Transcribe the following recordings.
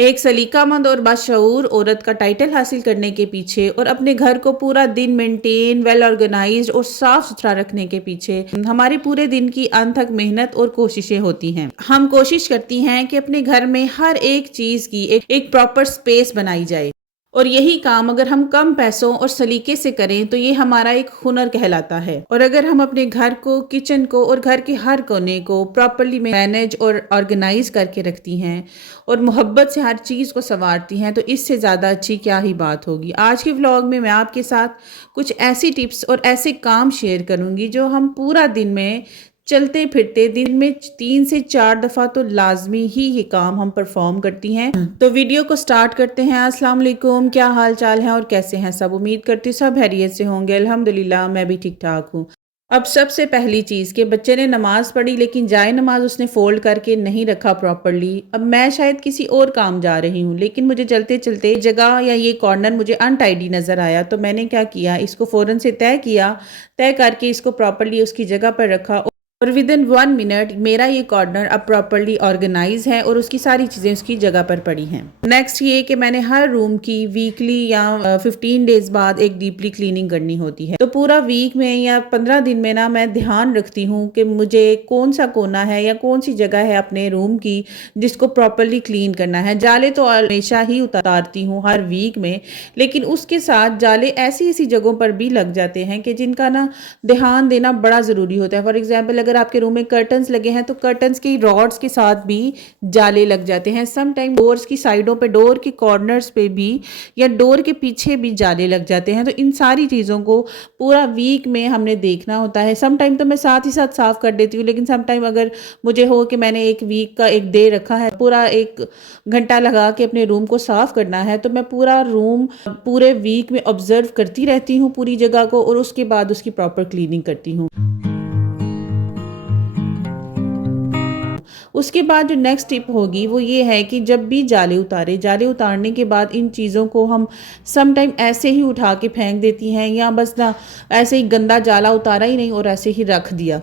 एक सलीकामंद और बाशऊर औरत का टाइटल हासिल करने के पीछे और अपने घर को पूरा दिन मेंटेन, वेल ऑर्गेनाइज्ड और साफ सुथरा रखने के पीछे हमारे पूरे दिन की अनथक मेहनत और कोशिशें होती हैं। हम कोशिश करती हैं कि अपने घर में हर एक चीज की एक प्रॉपर स्पेस बनाई जाए, और यही काम अगर हम कम पैसों और सलीके से करें तो ये हमारा एक हुनर कहलाता है। और अगर हम अपने घर को, किचन को और घर के हर कोने को प्रॉपरली मैनेज और ऑर्गेनाइज करके रखती हैं और मोहब्बत से हर चीज़ को संवारती हैं, तो इससे ज़्यादा अच्छी क्या ही बात होगी। आज के व्लॉग में मैं आपके साथ कुछ ऐसी टिप्स और ऐसे काम शेयर करूंगी जो हम पूरा दिन में चलते फिरते दिन में 3 से 4 दफ़ा तो लाजमी ही ये काम हम परफॉर्म करती हैं। तो वीडियो को स्टार्ट करते हैं। अस्सलाम वालेकुम, क्या हाल चाल है और कैसे हैं सब? उम्मीद करती सब खैरियत से होंगे। अल्हम्दुलिल्लाह मैं भी ठीक ठाक हूँ। अब सबसे पहली चीज़ कि बच्चे ने नमाज़ पढ़ी लेकिन जाए नमाज उसने फ़ोल्ड करके नहीं रखा प्रॉपरली। अब मैं शायद किसी और काम जा रही हूँ लेकिन मुझे चलते चलते जगह या ये कॉर्नर मुझे अनटाइडी नज़र आया, तो मैंने क्या किया, इसको फ़ौरन से तय करके इसको प्रॉपरली उसकी जगह पर रखा और विद इन 1 मिनट मेरा ये कॉर्नर अब प्रॉपरली ऑर्गेनाइज है और उसकी सारी चीज़ें उसकी जगह पर पड़ी हैं। नेक्स्ट ये कि मैंने हर रूम की वीकली या 15 डेज बाद एक डीपली क्लीनिंग करनी होती है। तो पूरा वीक में या 15 दिन में ना मैं ध्यान रखती हूँ कि मुझे कौन सा कोना है या कौन सी जगह है अपने रूम की जिसको प्रॉपरली क्लीन करना है। जाले तो हमेशा ही उतारती हूँ हर वीक में, लेकिन उसके साथ जाले ऐसी ऐसी जगहों पर भी लग जाते हैं कि जिनका ना ध्यान देना बड़ा ज़रूरी होता है। फॉर एग्जाम्पल अगर आपके रूम में कर्टन्स लगे हैं तो कर्टन्स की रॉड्स के साथ भी जाले लग जाते हैं। सम टाइम डोर्स की साइडों पे, डोर के कॉर्नर्स पे भी या डोर के पीछे भी जाले लग जाते हैं। तो इन सारी चीज़ों को पूरा वीक में हमने देखना होता है। सम टाइम तो मैं साथ ही साथ साफ कर देती हूँ, लेकिन सम टाइम अगर मुझे हो कि मैंने एक वीक का एक डे रखा है, पूरा 1 घंटा लगा के अपने रूम को साफ करना है, तो मैं पूरा रूम पूरे वीक में ऑब्जर्व करती रहती हूँ पूरी जगह को और उसके बाद उसकी प्रॉपर क्लीनिंग करती हूँ। उसके बाद जो नेक्स्ट टिप होगी वो ये है कि जब भी जाले उतारने के बाद इन चीज़ों को हम सम टाइम ऐसे ही उठा के फेंक देती हैं या बस ना ऐसे ही गंदा जाला उतारा ही नहीं और ऐसे ही रख दिया।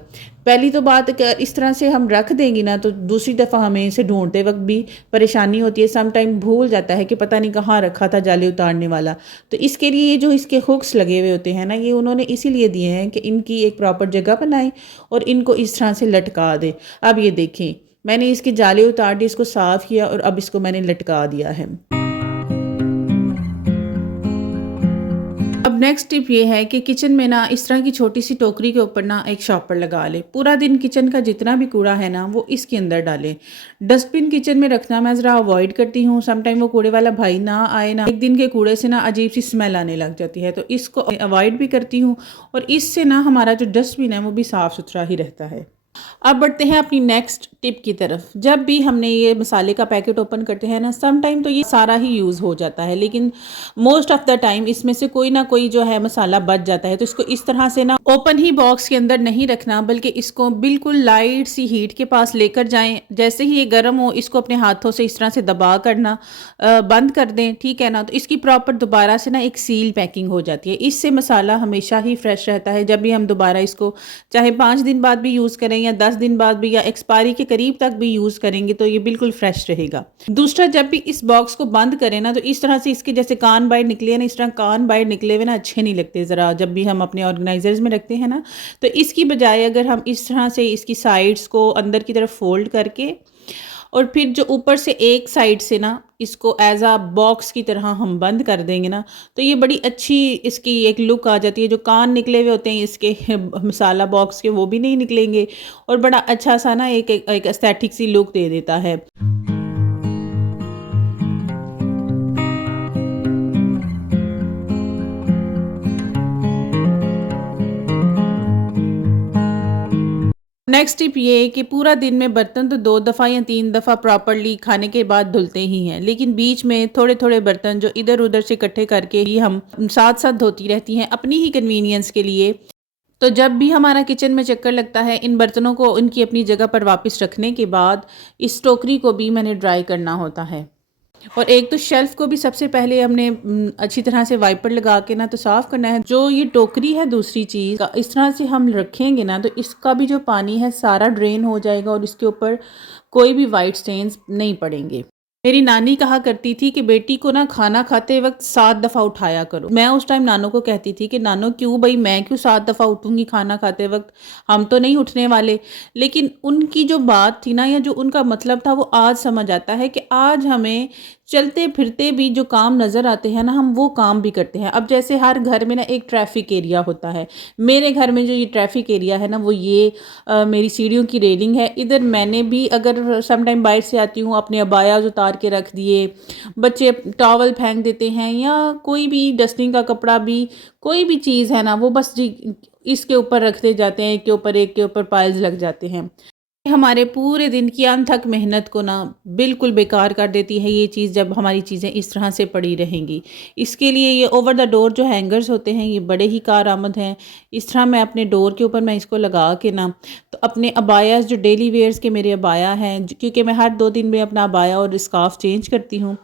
पहली तो बात इस तरह से हम रख देंगी ना तो दूसरी दफ़ा हमें इसे ढूंढते वक्त भी परेशानी होती है। सम टाइम भूल जाता है कि पता नहीं कहाँ रखा था जाले उतारने वाला। तो इसके लिए ये जो इसके हुक्स लगे हुए होते हैं ना, ये उन्होंने इसीलिए दिए हैं कि इनकी एक प्रॉपर जगह बनाएं और इनको इस तरह से लटका दें। अब ये देखें, मैंने इसके जाले उतार दिए, इसको साफ़ किया और अब इसको मैंने लटका दिया है। अब नेक्स्ट टिप ये है कि किचन में ना इस तरह की छोटी सी टोकरी के ऊपर ना एक शॉपर लगा ले। पूरा दिन किचन का जितना भी कूड़ा है ना वो इसके अंदर डाले। डस्टबिन किचन में रखना मैं ज़रा अवॉइड करती हूँ। समटाइम वो कूड़े वाला भाई ना आए ना, एक दिन के कूड़े से ना अजीब सी स्मेल आने लग जाती है, तो इसको अवॉइड भी करती हूँ और इससे ना हमारा जो डस्टबिन है वो भी साफ़ सुथरा ही रहता है। अब बढ़ते हैं अपनी नेक्स्ट टिप की तरफ। जब भी हमने ये मसाले का पैकेट ओपन करते हैं ना, सम टाइम तो ये सारा ही यूज़ हो जाता है, लेकिन मोस्ट ऑफ द टाइम इसमें से कोई ना कोई जो है मसाला बच जाता है। तो इसको इस तरह से ना ओपन ही बॉक्स के अंदर नहीं रखना, बल्कि इसको बिल्कुल लाइट सी हीट के पास लेकर जाएं। जैसे ही ये गर्म हो इसको अपने हाथों से इस तरह से दबा करना बंद कर दें, ठीक है ना। तो इसकी प्रॉपर दोबारा से ना एक सील पैकिंग हो जाती है। इससे मसाला हमेशा ही फ्रेश रहता है। जब भी हम दोबारा इसको चाहे 5 दिन बाद भी यूज़ करें या 10 दिन बाद भी या एक्सपायरी के करीब तक भी यूज़ करेंगे तो ये बिल्कुल फ्रेश रहेगा। दूसरा, जब भी इस बॉक्स को बंद करें ना तो इस तरह से इसके जैसे कान बाहर निकले ना, इस तरह कान बाहर निकले हुए ना अच्छे नहीं लगते ज़रा, जब भी हम अपने ऑर्गेनाइजर्स में रखते हैं ना। तो इसकी बजाय अगर हम इस तरह से इसकी साइड्स को अंदर की तरफ फोल्ड करके और फिर जो ऊपर से एक साइड से ना इसको एज आ बॉक्स की तरह हम बंद कर देंगे ना, तो ये बड़ी अच्छी इसकी एक लुक आ जाती है। जो कान निकले हुए होते हैं इसके मसाला बॉक्स के वो भी नहीं निकलेंगे और बड़ा अच्छा सा ना एक एस्थेटिक सी लुक दे देता है। नेक्स्ट टिप ये है कि पूरा दिन में बर्तन तो 2 दफ़ा या 3 दफ़ा प्रॉपरली खाने के बाद धुलते ही हैं, लेकिन बीच में थोड़े थोड़े बर्तन जो इधर उधर से इकट्ठे करके ही हम साथ साथ धोती रहती हैं अपनी ही कन्वीनियंस के लिए। तो जब भी हमारा किचन में चक्कर लगता है, इन बर्तनों को उनकी अपनी जगह पर वापस रखने के बाद इस टोकरी को भी मैंने ड्राई करना होता है। और एक तो शेल्फ को भी सबसे पहले हमने अच्छी तरह से वाइपर लगा के ना तो साफ़ करना है। जो ये टोकरी है दूसरी चीज़ का इस तरह से हम रखेंगे ना तो इसका भी जो पानी है सारा ड्रेन हो जाएगा और इसके ऊपर कोई भी वाइट स्टेन्स नहीं पड़ेंगे। मेरी नानी कहा करती थी कि बेटी को ना खाना खाते वक्त 7 दफ़ा उठाया करो। मैं उस टाइम नानों को कहती थी कि नानो क्यों भाई, मैं क्यों 7 दफ़ा उठूंगी खाना खाते वक्त, हम तो नहीं उठने वाले। लेकिन उनकी जो बात थी ना, या जो उनका मतलब था, वो आज समझ आता है कि आज हमें चलते फिरते भी जो काम नज़र आते हैं ना, हम वो काम भी करते हैं। अब जैसे हर घर में ना एक ट्रैफिक एरिया होता है। मेरे घर में जो ये ट्रैफिक एरिया है ना, वो ये मेरी सीढ़ियों की रेलिंग है। इधर मैंने भी अगर सम टाइम बाहर से आती हूँ, अपने अबायाज उतार के रख दिए, बच्चे टॉवल फेंक देते हैं, या कोई भी डस्टिंग का कपड़ा भी, कोई भी चीज़ है ना, वो बस जी इसके ऊपर रखते जाते हैं, एक के ऊपर पाइल्स लग जाते हैं। हमारे पूरे दिन की अनथक मेहनत को ना बिल्कुल बेकार कर देती है ये चीज़, जब हमारी चीज़ें इस तरह से पड़ी रहेंगी। इसके लिए ये ओवर द डोर जो हैंगर्स होते हैं, ये बड़े ही कारआमद हैं। इस तरह मैं अपने डोर के ऊपर मैं इसको लगा के ना, तो अपने अबायास जो डेली वेयर्स के मेरे अबाया हैं, क्योंकि मैं हर 2 दिन में अपना अबाया और स्कार्फ चेंज करती हूँ,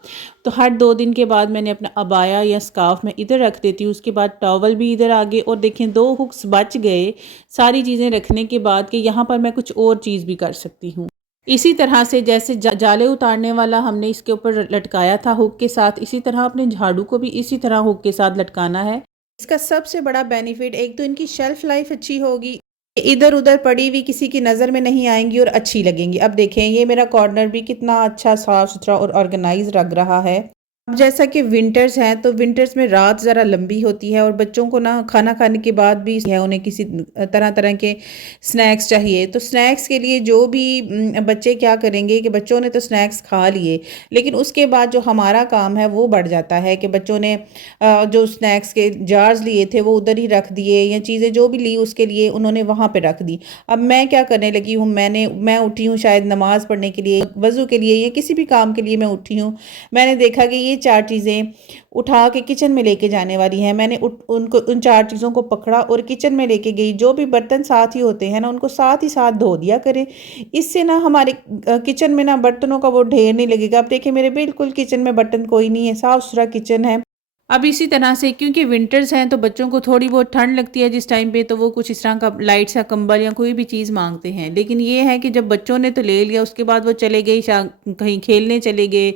तो हर 2 दिन के बाद मैंने अपना अबाया या स्कार्फ में इधर रख देती हूँ। उसके बाद टॉवल भी इधर आ गए, और देखें 2 हुक्स बच गए सारी चीज़ें रखने के बाद, कि यहाँ पर मैं कुछ और चीज़ भी कर सकती हूँ। इसी तरह से जैसे जाले उतारने वाला हमने इसके ऊपर लटकाया था हुक के साथ, इसी तरह अपने झाड़ू को भी इसी तरह हुक के साथ लटकाना है। इसका सबसे बड़ा बेनिफिट, एक तो इनकी शेल्फ लाइफ अच्छी होगी, इधर उधर पड़ी हुई किसी की नज़र में नहीं आएंगी और अच्छी लगेंगी। अब देखें ये मेरा कॉर्नर भी कितना अच्छा साफ सुथरा और ऑर्गेनाइज लग रहा है। अब जैसा कि विंटर्स हैं, तो विंटर्स में रात ज़रा लंबी होती है, और बच्चों को ना खाना खाने के बाद भी है उन्हें किसी तरह तरह के स्नैक्स चाहिए। तो स्नैक्स के लिए जो भी बच्चे क्या करेंगे कि बच्चों ने तो स्नैक्स खा लिए, लेकिन उसके बाद जो हमारा काम है वो बढ़ जाता है कि बच्चों ने जो स्नैक्स के जार्स लिए थे वो उधर ही रख दिए, या चीज़ें जो भी ली उसके लिए उन्होंने वहाँ पर रख दी। अब मैं क्या करने लगी हूँ, मैं उठी हूँ शायद नमाज़ पढ़ने के लिए, वज़ू के लिए, या किसी भी काम के लिए मैं उठी हूँ। मैंने देखा कि ये 4 चीज़ें उठा के किचन में लेके जाने वाली हैं। मैंने उनको उन 4 चीज़ों को पकड़ा और किचन में लेके गई। जो भी बर्तन साथ ही होते हैं ना, उनको साथ ही साथ धो दिया करें। इससे ना हमारे किचन में ना बर्तनों का वो ढेर नहीं लगेगा। अब देखिए मेरे बिल्कुल किचन में बर्तन कोई नहीं है, साफ़ सुथरा किचन है। अब इसी तरह से क्योंकि विंटर्स हैं, तो बच्चों को थोड़ी बहुत ठंड लगती है जिस टाइम पे, तो वो कुछ इस तरह का लाइट सा कंबल या कोई भी चीज़ मांगते हैं। लेकिन ये है कि जब बच्चों ने तो ले लिया, उसके बाद वो चले गए, कहीं खेलने चले गए,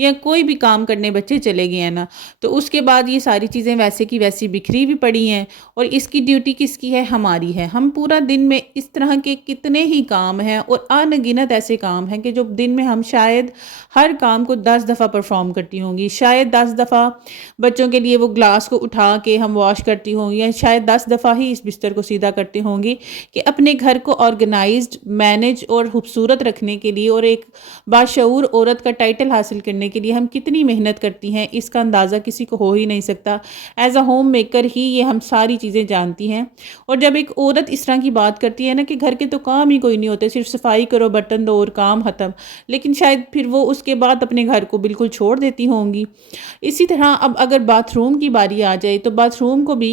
या कोई भी काम करने बच्चे चले गए हैं ना, तो उसके बाद ये सारी चीज़ें वैसे की वैसी बिखरी भी पड़ी हैं। और इसकी ड्यूटी किसकी है? हमारी है। हम पूरा दिन में इस तरह के कितने ही काम हैं, और अनगिनत ऐसे काम हैं कि जो दिन में हम शायद हर काम को 10 दफ़ा परफॉर्म करती होंगी। शायद 10 दफ़ा बच्चों के लिए वो ग्लास को उठा के हम वॉश करती होंगी, या शायद 10 दफ़ा ही इस बिस्तर को सीधा करती होंगी, कि अपने घर को ऑर्गेनाइज्ड, मैनेज और खूबसूरत रखने के लिए, और एक बाशऊर औरत का टाइटल हासिल करने के लिए हम कितनी मेहनत करती हैं, इसका अंदाज़ा किसी को हो ही नहीं सकता। एज अ होम मेकर ही ये हम सारी चीज़ें जानती हैं। और जब एक औरत इस तरह की बात करती है ना कि घर के तो काम ही कोई नहीं होते, सिर्फ सफाई करो, बर्तन दो और काम ख़त्म, लेकिन शायद फिर वो उसके बाद अपने घर को बिल्कुल छोड़ देती होंगी। इसी तरह अब अगर बाथरूम की बारी आ जाए, तो बाथरूम को भी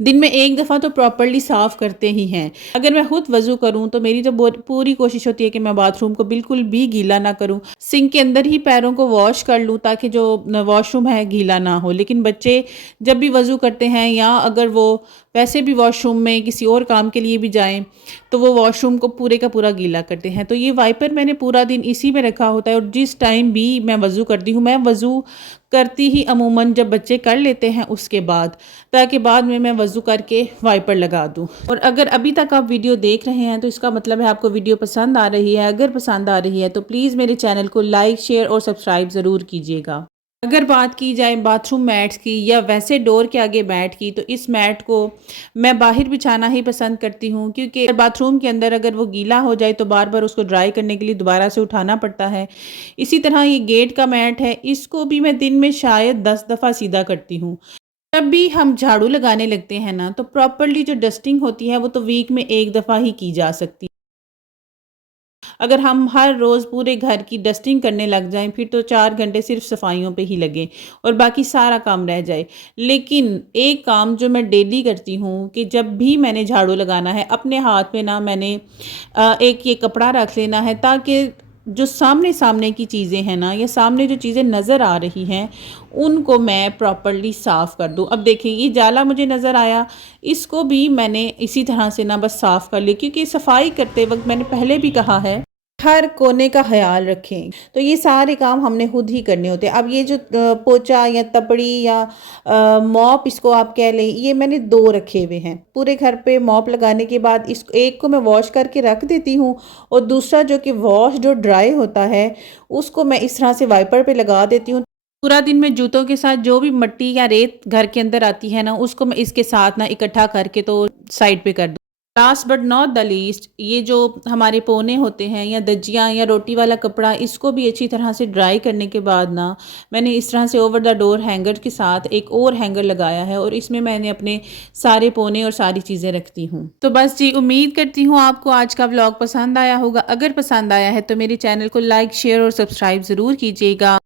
दिन में 1 दफ़ा तो प्रॉपर्ली साफ़ करते ही हैं। अगर मैं खुद वज़ू करूँ, तो मेरी तो पूरी कोशिश होती है कि मैं बाथरूम को बिल्कुल भी गीला ना करूँ। सिंक के अंदर ही पैरों को वॉश कर लूँ, ताकि जो वॉशरूम है गीला ना हो। लेकिन बच्चे जब भी वज़ू करते हैं, या अगर वो वैसे भी वॉशरूम में किसी और काम के लिए भी जाएँ, तो वो वॉशरूम को पूरे का पूरा गीला करते हैं। तो ये वाइपर मैंने पूरा दिन इसी में रखा होता है, और जिस टाइम भी मैं वज़ू करती हूँ, मैं वज़ू करती ही अमूमन जब बच्चे कर लेते हैं उसके बाद, ताकि बाद में मैं वज़ू करके वाइपर लगा दूँ। और अगर अभी तक आप वीडियो देख रहे हैं, तो इसका मतलब है आपको वीडियो पसंद आ रही है। अगर पसंद आ रही है तो प्लीज़ मेरे चैनल को लाइक, शेयर और सब्सक्राइब ज़रूर कीजिएगा। अगर बात की जाए बाथरूम मैट्स की, या वैसे डोर के आगे मैट की, तो इस मैट को मैं बाहर बिछाना ही पसंद करती हूँ, क्योंकि बाथरूम के अंदर अगर वो गीला हो जाए तो बार बार उसको ड्राई करने के लिए दोबारा से उठाना पड़ता है। इसी तरह ये गेट का मैट है, इसको भी मैं दिन में शायद 10 दफ़ा सीधा करती हूँ। जब भी हम झाड़ू लगाने लगते हैं ना, तो प्रॉपरली जो डस्टिंग होती है वो तो वीक में 1 दफ़ा ही की जा सकती है। अगर हम हर रोज़ पूरे घर की डस्टिंग करने लग जाएं, फिर तो 4 घंटे सिर्फ सफाइयों पे ही लगे और बाकी सारा काम रह जाए। लेकिन एक काम जो मैं डेली करती हूँ, कि जब भी मैंने झाड़ू लगाना है, अपने हाथ में ना मैंने एक ये कपड़ा रख लेना है, ताकि जो सामने सामने की चीज़ें हैं ना, या सामने जो चीज़ें नज़र आ रही हैं, उनको मैं प्रॉपरली साफ़ कर दूँ। अब देखिए ये जाला मुझे नज़र आया, इसको भी मैंने इसी तरह से ना बस साफ़ कर लिया, क्योंकि सफाई करते वक्त मैंने पहले भी कहा है हर कोने का ख्याल रखें। तो ये सारे काम हमने खुद ही करने होते हैं। अब ये जो पोंछा या तपड़ी या मॉप इसको आप कह लें, ये मैंने 2 रखे हुए हैं। पूरे घर पे मॉप लगाने के बाद इस एक को मैं वॉश करके रख देती हूँ और दूसरा जो कि वॉश जो ड्राई होता है, उसको मैं इस तरह से वाइपर पे लगा देती हूँ। पूरा दिन मैं जूतों के साथ जो भी मिट्टी या रेत घर के अंदर आती है ना, उसको मैं इसके साथ ना इकट्ठा करके तो साइड पे कर दूँ। Last but not the least, ये जो हमारे पोने होते हैं या दज्जियाँ या रोटी वाला कपड़ा, इसको भी अच्छी तरह से ड्राई करने के बाद ना मैंने इस तरह से ओवर द डोर हैंगर के साथ एक और हैंगर लगाया है और इसमें मैंने अपने सारे पोने और सारी चीज़ें रखती हूँ। तो बस जी, उम्मीद करती हूँ आपको आज का व्लॉग पसंद आया होगा। अगर पसंद आया है तो मेरे चैनल को लाइक, शेयर और सब्सक्राइब ज़रूर कीजिएगा।